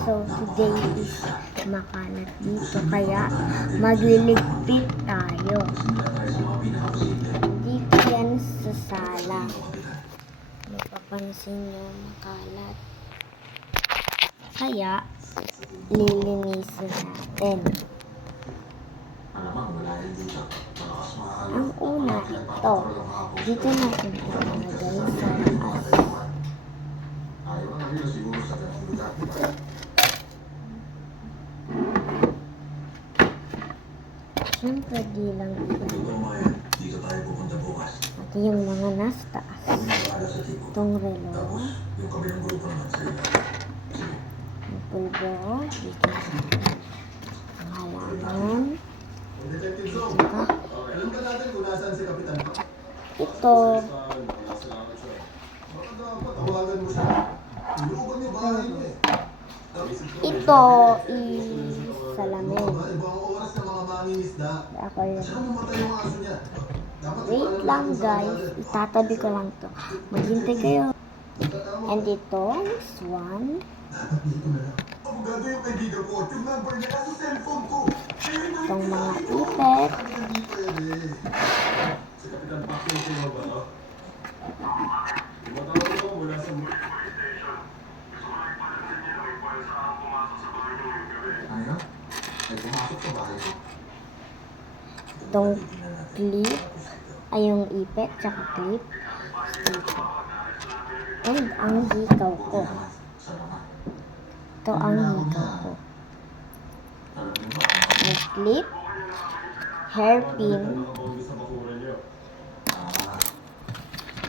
So, today is makalat dito, kaya magliligpit tayo. Dito yan sa sala. Mapapansin nyo, makalat. Kaya, lilinisin natin. Ang una, ito. Dito natin ilalagay sa taas. Siyempre, di lang ito yung mga nasa taas. Itong relo. Yung pulbo. Dito ang halaman. Ito. Ito is salamin. Ako yun. Wait lang guys. Itatabi ko lang to. Maghintay kayo. And ito is one. Itong mga ipet. Itong clip. Ay, yung ipet, tsaka clip. And ang hikaw ko. Ito ang hikaw ko. May clip. Hairpin.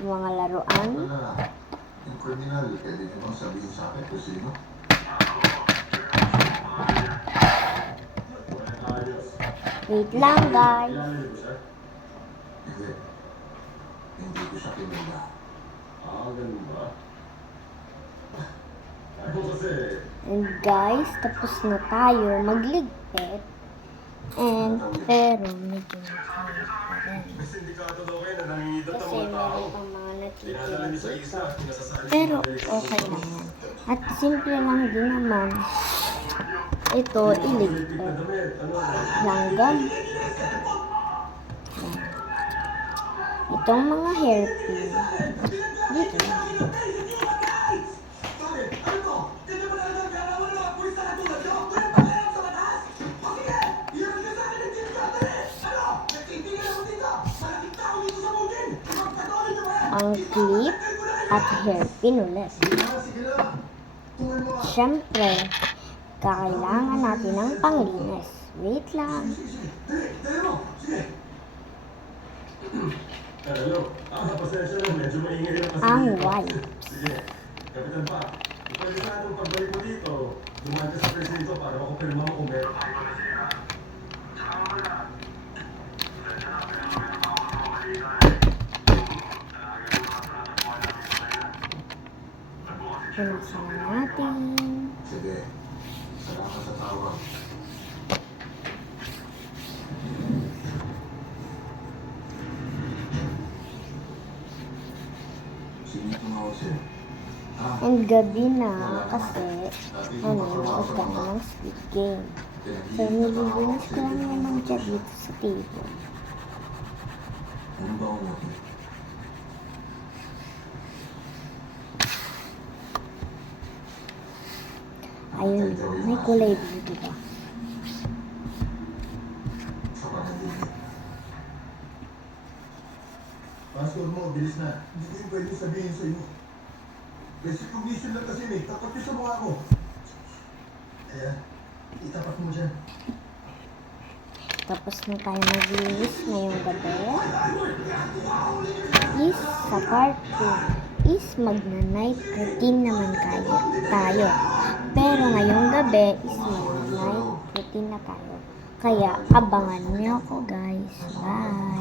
Mga laruan. Yung criminal, pwede nyo bang sabihin sa akin kung sino? Wait lang guys. Hindi. Hindi ko siya kinula. Ganun ba? And guys, tapos na tayo magligpit. And pero medyo masaya pa rin. Kasi meron pang mga natitira dito. Pero okay lang yan. At simple lang din naman. Ito, iligpit. Langgam. Itong mga hairpin. Dito lang. Ang clip at hairpin ulit. Siyempre, kailangan natin ng panglinis. Wait lang. Ang wipes. Kapitan pa, pwede sa anong pagbalik mo dito. Dumaan ka sa presinto para makupirma mo kung meron tayo nasira. Tsaka wala. Punasan natin. Sige. Salamat sa tawag. Sino tumawag siya? And gabi na kasi nanonood kami ng Squid Game. So nililinis ko lang naman siya dito sa table. Ano ba ako natin? Ayun, may kulay blue, diba? Pastor mo, bilis na. Hindi ko yung pwede sabihin sa iyo. Recognition lang kasi may tapat niyo sa mukha ko. Kaya, itapat mo dyan. Tapos na tayo maglinis ngayong gabi. Is sa part 2 is magna-night routine naman tayo. Pero ngayong gabi is magna-night routine na tayo. Kaya abangan niyo ako guys. Bye!